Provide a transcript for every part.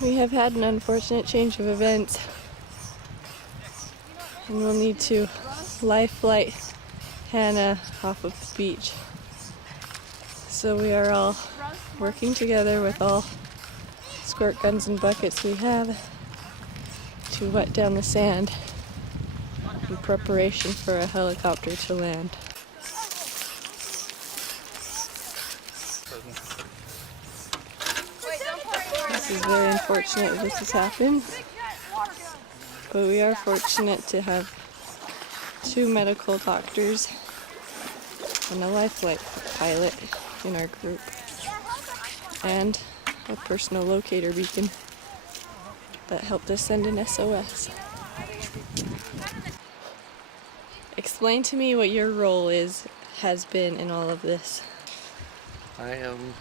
We have had an unfortunate change of events, and we'll need to life flight Hannah off of the beach. So we are all working together with all squirt guns and buckets we have to wet down the sand in preparation for a helicopter to land. This is very unfortunate that this has happened, but we are fortunate to have 2 medical doctors and a life flight pilot in our group, and a personal locator beacon that helped us send an SOS. Explain to me what your role has been in all of this. I am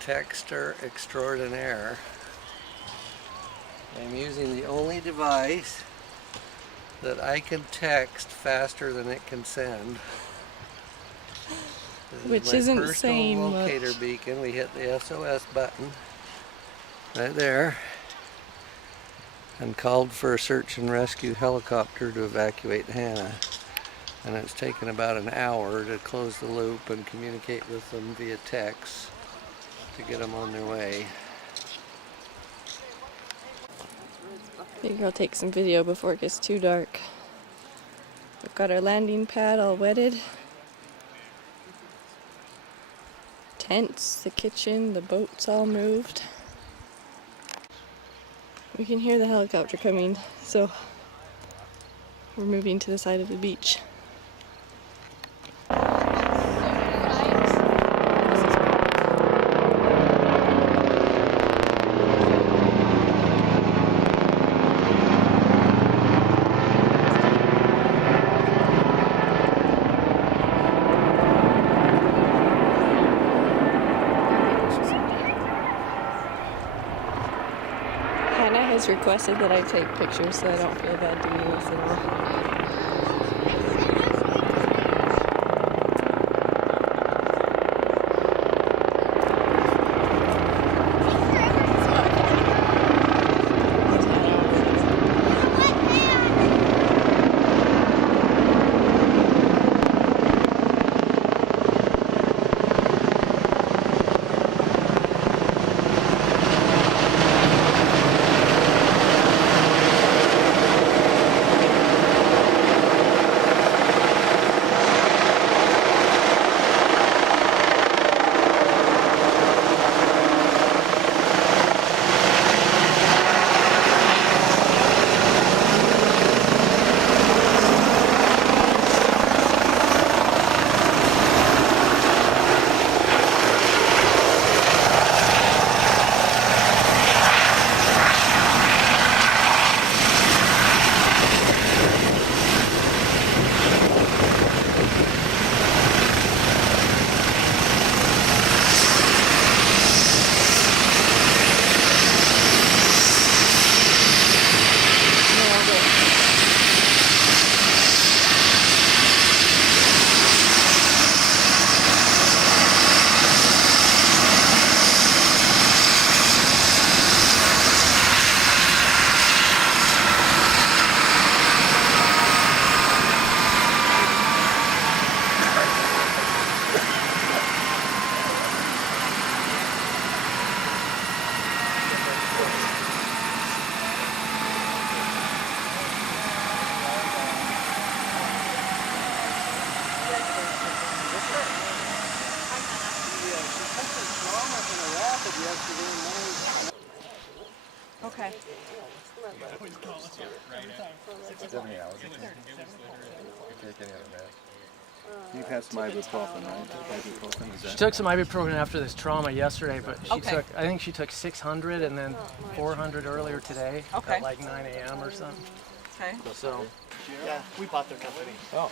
texter extraordinaire. I'm using the only device that I can text faster than it can send. Which isn't saying much. My personal locator beacon. We hit the SOS button right there and called for a search and rescue helicopter to evacuate Hannah. And it's taken about an hour to close the loop and communicate with them via text to get them on their way. I think I'll take some video before it gets too dark. We've got our landing pad all wetted. Tents, the kitchen, the boats all moved. We can hear the helicopter coming, so we're moving to the side of the beach. Hannah has requested that I take pictures, so I don't feel bad doing this at all. Okay. You've had some ibuprofen, right? Ibuprofen, is that? She took some ibuprofen after this trauma yesterday, but she took, I think she took 600 and then 400 earlier today at like 9 a.m. or something. Okay. So, Yeah, we bought their company. oh,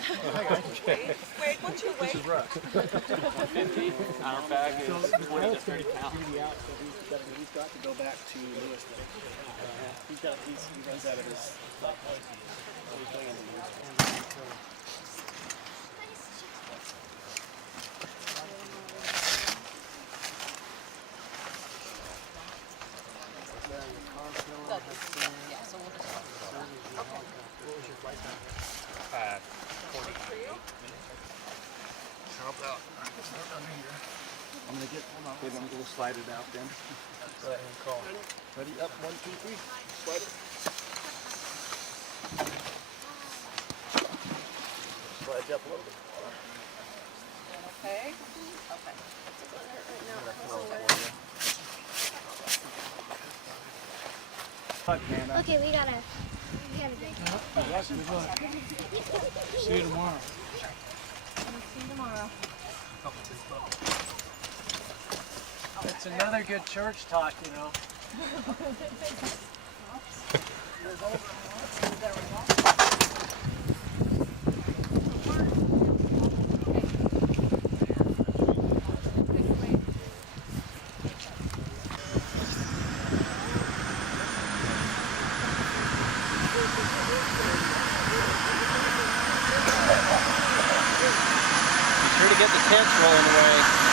Wait, what's your weight? this is rough. 150. Our bag is 20 to 30 pounds. He's got to go back to Lewiston. He runs out of his. I'm gonna get, hold on. Okay, I'm gonna slide it out then. Let him call. Ready, up, 1, 2, 3, slide it. Slide it up a little bit. Okay. Okay, we gotta go. Yes, good luck. See you tomorrow. It's another good church talk, you know. Be sure to get the tents rolling away.